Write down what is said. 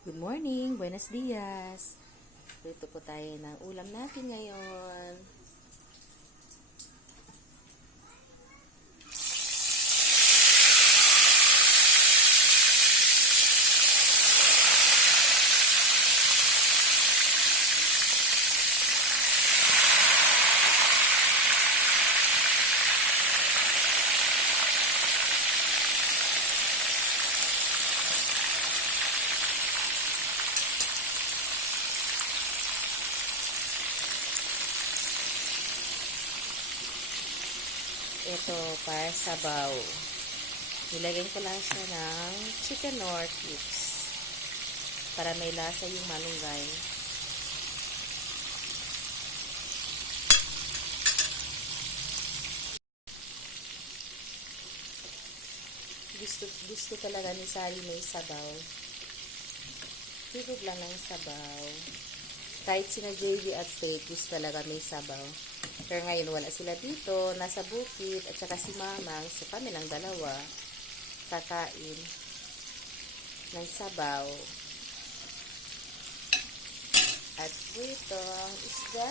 Good morning, buenos dias. Dito po tayo ng ulam natin ngayon. Ito para sabaw. Nilagyan ko lang siya ng chicken nor cubes para may lasa yung malunggay. Gusto talaga ni Sally may sabaw. Higog lang ng sabaw. Kahit sina JV at Faith, gusto talaga may sabaw. Pero ngayon wala sila dito, nasa bukid, at saka si Mamang, so kami lang dalawa, kakain ng sabaw. At ito ang isda.